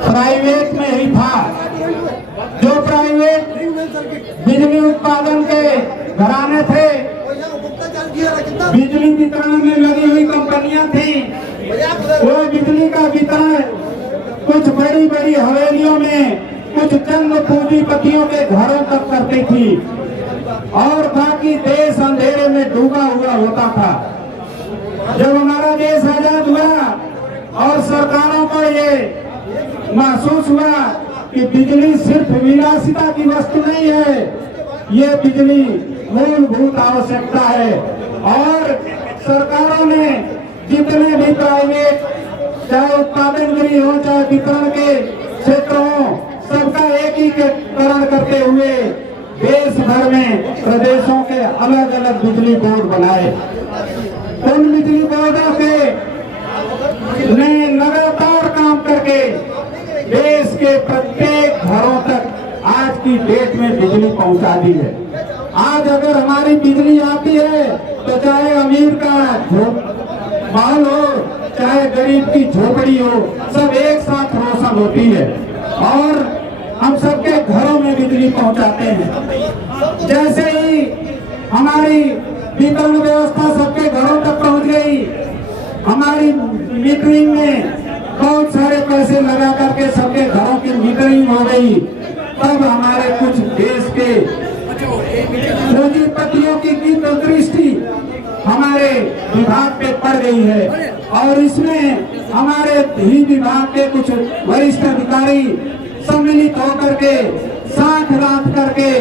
Private में ही था। जो प्राइवेट बिजली उत्पादन के घराने थे, बिजली वितरण में लगी हुई कंपनियां थी, वो बिजली का वितरण कुछ बड़ी बड़ी हवेलियों में कुछ चंद पूंजीपतियों के घरों तक करती थी और बाकी देश अंधेरे में डूबा हुआ होता था। जब हमारा देश आजाद हुआ और सरकारों को ये महसूस हुआ कि बिजली सिर्फ विलासिता की वस्तु नहीं है, ये बिजली मूलभूत आवश्यकता है, और सरकारों ने जितने भी प्राइवेट चाहे उत्पादन गृह हो चाहे वितरण के क्षेत्र हो, सबका एकीकरण करते हुए देश भर में प्रदेशों के अलग अलग बिजली बोर्ड बनाए। उन बिजली बोर्डों ने लगातार काम करके देश के प्रत्येक घरों तक आज की डेट में बिजली पहुंचा दी है। आज अगर हमारी बिजली आती है तो चाहे अमीर का महल हो चाहे गरीब की झोपड़ी हो, सब एक साथ रोशन होती है और हम सबके घरों में बिजली पहुंचाते हैं। जैसे ही हमारी वितरण व्यवस्था सबके घरों तक पहुंच गई, हमारी मीटरिंग में बहुत सारे पैसे लगा करके सबके घरों की मीटरिंग हो गई, तब हमारे कुछ देश के पूंजीपतियों की दृष्टि हमारे विभाग पे पड़ गई है और इसमें हमारे ही विभाग के कुछ वरिष्ठ अधिकारी सम्मिलित होकर के साथ रात करके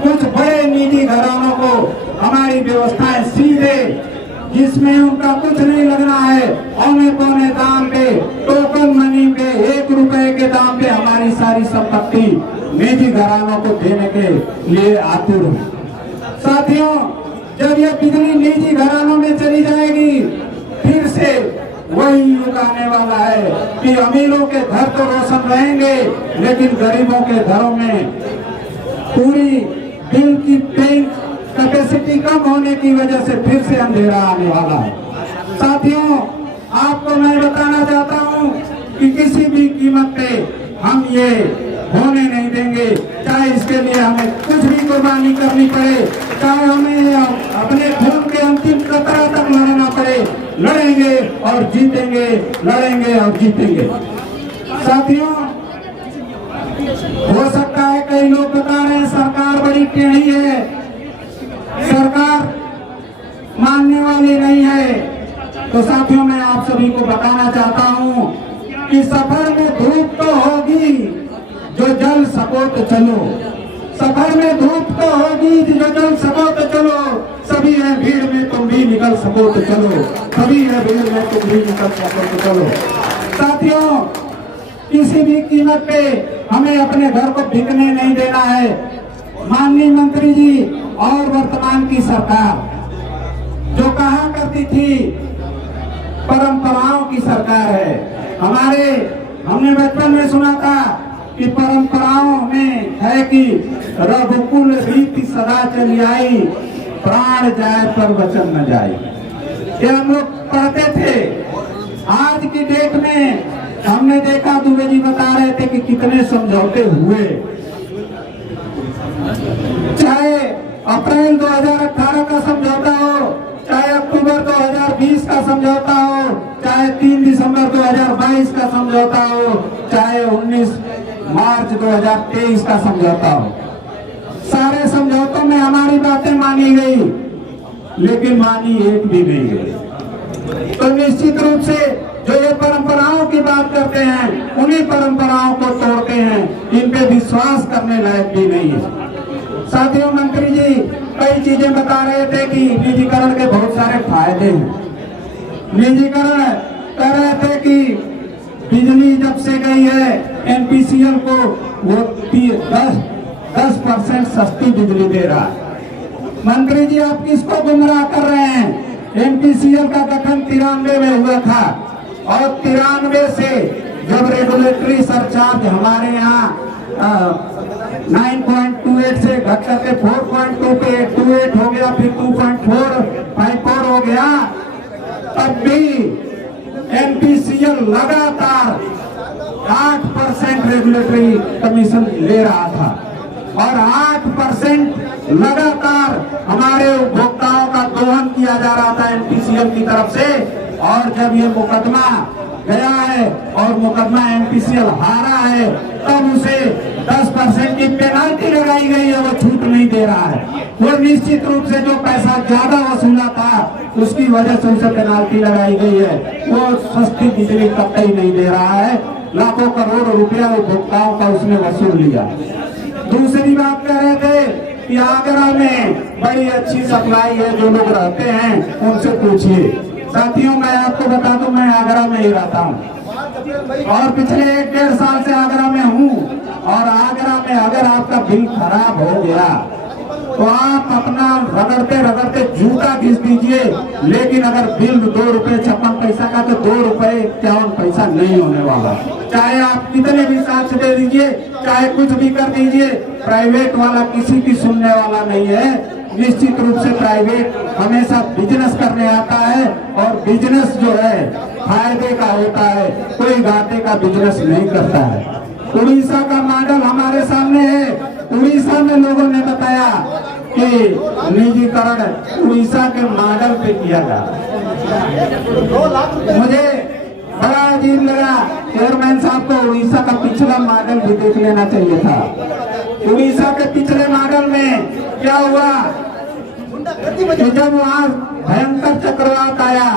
कुछ बड़े निजी घरानों को हमारी व्यवस्थाएं सीधे, जिसमें उनका कुछ नहीं लगना है, औने पौने दाम पे, टोकन मनी पे, 1 रुपए के दाम पे हमारी सारी संपत्ति निजी घरानों को देने के लिए आतुर है। साथियों, जब यह बिजली निजी घरानों में चली जाएगी, फिर से वही युग आने वाला है कि अमीरों के घर तो रोशन रहेंगे, लेकिन गरीबों के घरों में पूरी बिल की पेइंग कैपेसिटी कम होने की वजह से फिर से अंधेरा आने वाला है। साथियों, आपको मैं बताना चाहता हूँ कि किसी भी कीमत पे हम ये होने नहीं देंगे, चाहे इसके लिए हमें कुछ भी कुर्बानी करनी पड़े, चाहे हमें अपने खून के अंतिम कतरा तक लड़ना पड़े, लड़ेंगे और जीतेंगे, लड़ेंगे और जीतेंगे। साथियों, हो सकता है कई लोग बता रहे हैं सरकार बड़ी टेढ़ी है, सरकार मानने वाली नहीं है, तो साथियों मैं आप सभी को बताना चाहता हूं कि सफर में धूप तो होगी, जो जल सको तो चलो। सफर में धूप तो होगी, जो जल सको तो चलो। सभी है भीड़ में तुम भी निकल सको तो चलो, सभी है भीड़ में तुम भी निकल सको तो चलो। साथियों, किसी भी कीमत पे हमें अपने घर को बिकने नहीं देना है। माननीय मंत्री जी और वर्तमान की सरकार जो कहा करती थी परंपराओं की सरकार है, हमने बचपन में सुना था कि परंपराओं में है कि रघुकुल रीति सदा चली आई, प्राण जाए पर वचन न जाए, ये हम लोग पढ़ते थे। आज की डेट में हमने देखा, दुबे जी बता रहे थे कि कितने समझौते हुए, चाहे अप्रैल 2018 का समझौता हो, चाहे अक्टूबर 2020 का समझौता हो, चाहे 3 दिसंबर 2022 का समझौता हो, चाहे 19 मार्च 2023 का समझौता हो, सारे समझौतों में हमारी बातें मानी गई, लेकिन मानी एक भी नहीं गई। तो निश्चित रूप से जो ये परंपराओं की बात करते हैं, उन्हीं परंपराओं को तोड़ते हैं, इन पे विश्वास करने लायक भी नहीं है। साथियों, मंत्री जी कई चीजें बता रहे थे कि निजीकरण के बहुत सारे फायदे हैं। निजीकरण कह रहे थे कि बिजली जब से गई है एनपीसीएल को वो 10% सस्ती बिजली दे रहा है। मंत्री जी आप किसको गुमराह कर रहे हैं? एनपीसीएल का गठन 93 में हुआ था और 93 से जब रेगुलेटरी सरचार्ज हमारे यहाँ 9.28 से घट करके 4.28 हो गया, फिर 2.454 हो गया, तब भी एनपीसीएल लगातार 8% रेगुलेटरी कमीशन ले रहा था और 8% लगातार हमारे उपभोक्ताओं का दोहन किया जा रहा था एनपीसीएल की तरफ से। और जब ये मुकदमा गया है और मुकदमा एनपीसीएल हारा है, तब उसे 10% की पेनाल्टी लगाई गई है। वो छूट नहीं दे रहा है। वो निश्चित रूप से जो पैसा ज्यादा वसूला था उसकी वजह से उसे पेनाल्टी लगाई गई है। वो सस्ती बिजली कतई नहीं दे रहा है। लाखों करोड़ रुपया उपभोक्ताओं का उसने वसूल लिया। दूसरी बात कह रहे थे कि आगरा में बड़ी अच्छी सप्लाई है, जो लोग रहते हैं उनसे पूछिए। साथियों, मैं आपको बता दूं, मैं आगरा में ही रहता हूं और पिछले 1-1.5 साल से आगरा में हूं। और आगरा में अगर आपका बिल खराब हो गया तो आप अपना रगड़ते रगड़ते जूता घिस दीजिए, लेकिन अगर बिल 2 रुपए 56 पैसा का तो 2 रुपए 51 पैसा नहीं होने वाला। चाहे आप कितने भी साक्ष्य दे दीजिए, चाहे कुछ भी कर दीजिए, प्राइवेट वाला किसी की सुनने वाला नहीं है। निश्चित रूप से प्राइवेट हमेशा बिजनेस करने आता है और बिजनेस जो है फायदे का होता है, कोई घाटे का बिजनेस नहीं करता है। उड़ीसा का मॉडल हमारे सामने है। उड़ीसा में लोगों ने बताया कि निजीकरण उड़ीसा के मॉडल पे किया गया। मुझे बड़ा अजीब लगा। चेयरमैन साहब को उड़ीसा का पिछला मॉडल भी देख लेना चाहिए था। उड़ीसा के पिछले मॉडल में क्या हुआ कि जब वहां भयंकर चक्रवात आया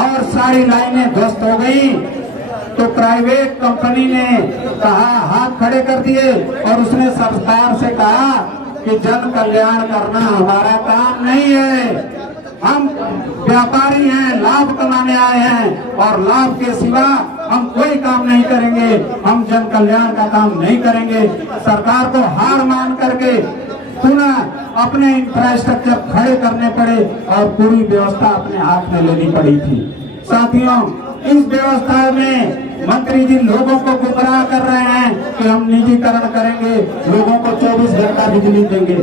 और सारी लाइनें ध्वस्त हो गई, तो प्राइवेट कंपनी ने कहा, हाथ खड़े कर दिए और उसने सरकार से कहा कि जन कल्याण करना हमारा काम नहीं है। हम व्यापारी हैं, लाभ कमाने आए हैं और लाभ के सिवा हम कोई काम नहीं करेंगे। हम जन कल्याण का काम नहीं करेंगे। सरकार को हार मान करके पुनः अपने इंफ्रास्ट्रक्चर खड़े करने पड़े और पूरी व्यवस्था अपने हाथ में लेनी पड़ी थी। साथियों, इस व्यवस्था में मंत्री जी लोगों को गुमराह कर रहे हैं कि हम निजीकरण करेंगे, लोगों को 24 घंटा बिजली देंगे।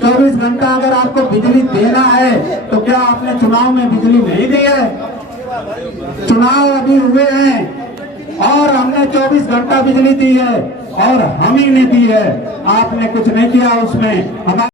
24 घंटा अगर आपको बिजली देना है तो क्या आपने चुनाव में बिजली नहीं दी है? चुनाव अभी हुए हैं और हमने 24 घंटा बिजली दी है और हम ही ने दी है। आपने कुछ नहीं किया उसमें। हमारे